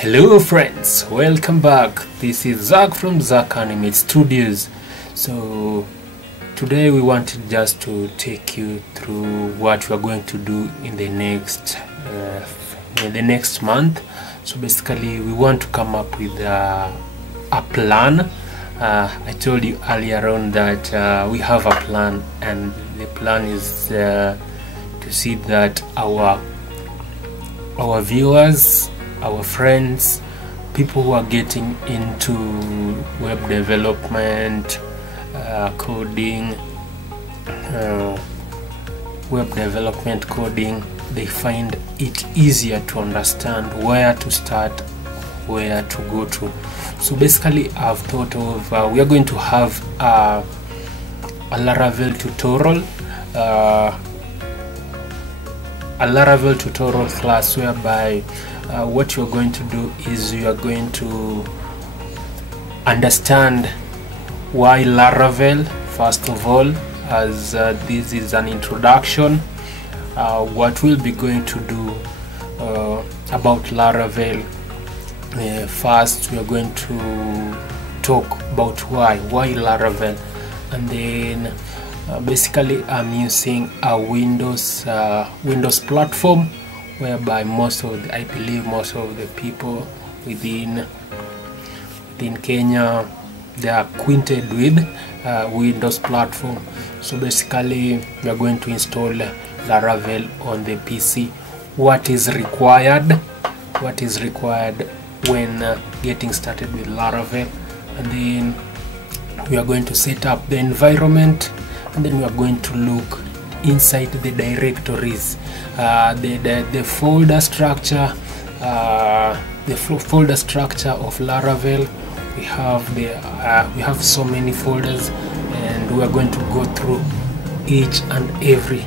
Hello friends, welcome back. This is Zach from Zach Animate Studios. So today we wanted just to take you through what we are going to do in the next month. So basically we want to come up with a plan. I told you earlier on that we have a plan, and the plan is to see that our viewers, our friends, people who are getting into web development, coding, they find it easier to understand where to start, where to go to. So basically I've thought of we are going to have a Laravel tutorial class, whereby what you're going to do is you are going to understand why Laravel, first of all, as this is an introduction. What we'll be going to do about Laravel, first we are going to talk about why Laravel, and then basically I'm using a Windows platform, whereby I believe most of the people within Kenya, they are acquainted with Windows platform. So basically we are going to install Laravel on the PC. What is required when getting started with Laravel, and then we are going to set up the environment, and then we are going to look inside the directories, the folder structure, of Laravel. We have so many folders, and we are going to go through each and every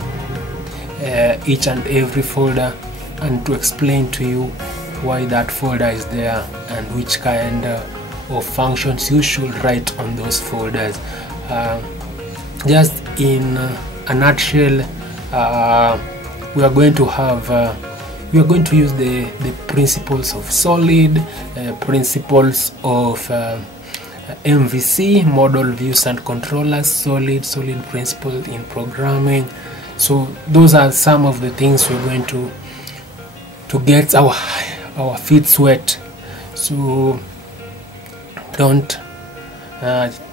folder, and to explain to you why that folder is there and which kind of functions you should write on those folders. Just in a nutshell, we are going to use the principles of solid, principles of MVC, model views and controllers, solid principles in programming. So those are some of the things we're going to get our feet wet. So don't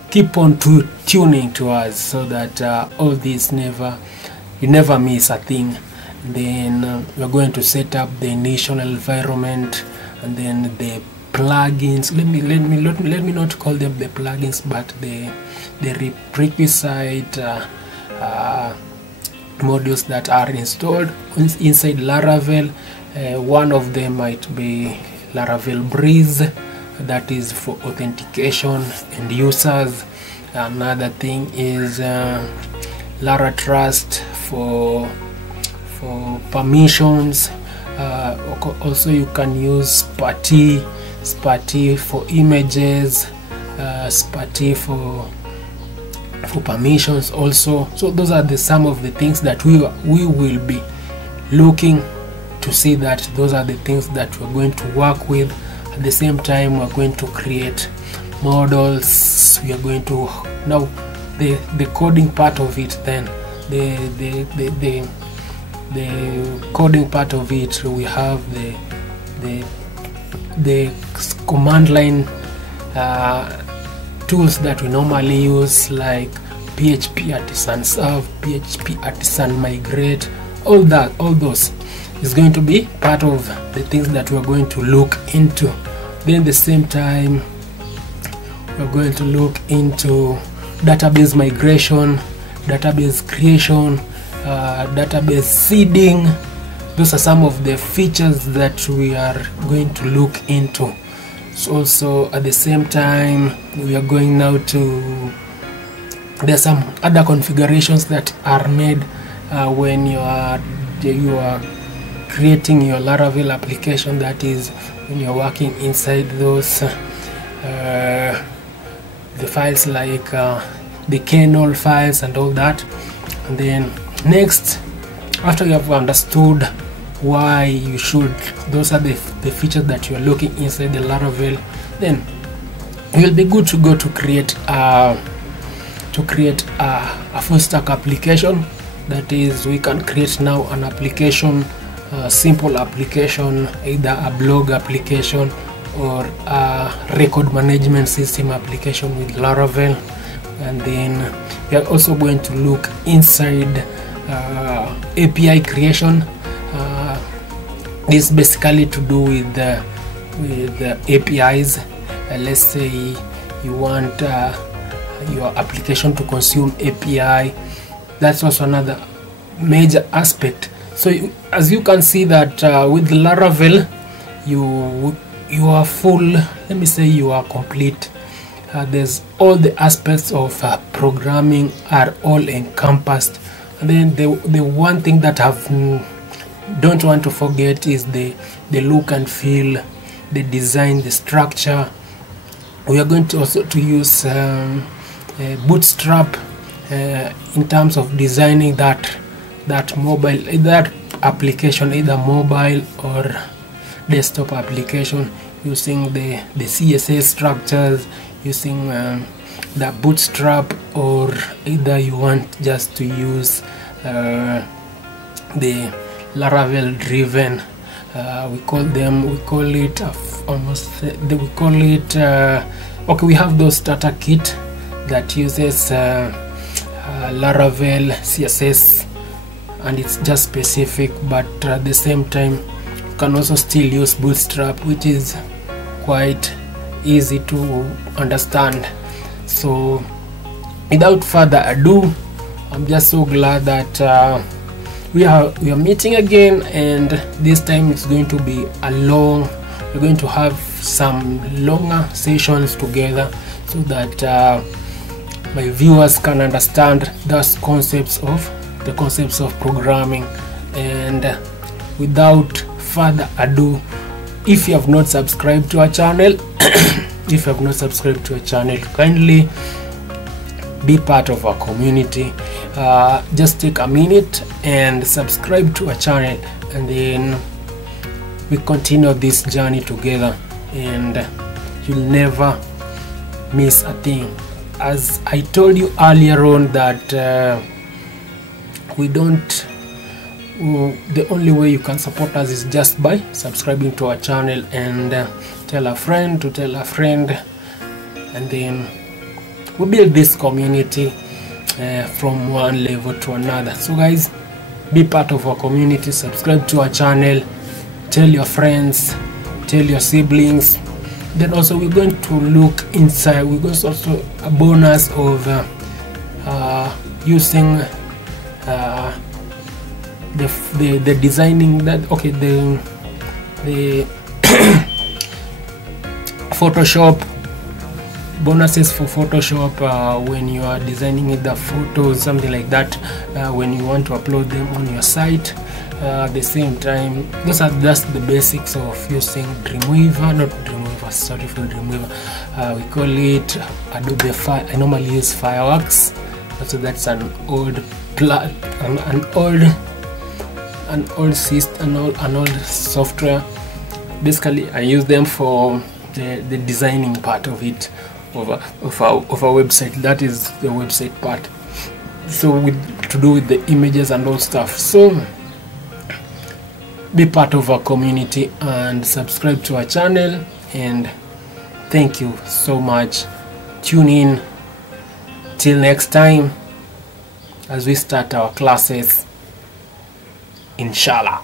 keep on tuning to us, so that all this you never miss a thing. Then we're going to set up the initial environment, and then the plugins. Let me not call them the plugins, but the prerequisite modules that are installed inside Laravel. One of them might be Laravel Breeze, that is for authentication and users. Another thing is Laratrust for permissions. Also you can use Spati for images, Spati for permissions also. So those are some of the things that we will be looking to see, that those are the things that we're going to work with. At the same time, we're going to create models. We are going to now the coding part of it. Then the coding part of it, we have the command line tools that we normally use, like PHP artisan serve, PHP artisan migrate. All those is going to be part of the things that we're going to look into. Then at the same time, we're going to look into database migration, database creation, database seeding. Those are some of the features that we are going to look into. So also at the same time, we are going now to, there are some other configurations that are made when you are creating your Laravel application, that is when you're working inside those the files like the kernel files and all that. And then next, after you have understood why you should, those are the features that you are looking inside the Laravel, then it will be good to go to create a full stack application. That is, we can create now an application, a simple application, either a blog application or a record management system application with Laravel. And then we are also going to look inside API creation. This is basically to do with the APIs. Let's say you want your application to consume API. That's also another major aspect. So as you can see that with Laravel, you are full, let me say you are complete. There's all the aspects of programming are all encompassed. And then the one thing that I've don't want to forget is the look and feel, the design, the structure. We are going to also to use Bootstrap in terms of designing that mobile, that application, either mobile or desktop application, using the CSS structures, using the Bootstrap, or either you want just to use the Laravel driven, we call it okay, we have those starter kit that uses Laravel CSS, and it's just specific, but at the same time you can also still use Bootstrap, which is quite easy to understand. So without further ado, I'm just so glad that we are meeting again, and this time it's going to be we're going to have some longer sessions together, so that my viewers can understand the concepts of programming. And without further ado, if you have not subscribed to our channel kindly be part of our community. Just take a minute and subscribe to our channel, and then we continue this journey together, and you'll never miss a thing. As I told you earlier on that the only way you can support us is just by subscribing to our channel, and tell a friend to tell a friend, and then we build this community from one level to another. So guys, be part of our community, subscribe to our channel, tell your friends, tell your siblings. Then also we're going to look inside, we're going to also a bonus of using the designing that, okay, the Photoshop bonuses for Photoshop when you are designing the photos, something like that, when you want to upload them on your site. At the same time, those are just the basics of using Dreamweaver, not Dreamweaver, sorry for Dreamweaver. We call it Adobe Fire. I normally use Fireworks, so that's an old system, an old software. Basically, I use them for the designing part of it, of our website. That is the website part. So to do with the images and all stuff. So be part of our community and subscribe to our channel, and thank you so much. Tune in till next time as we start our classes, inshallah.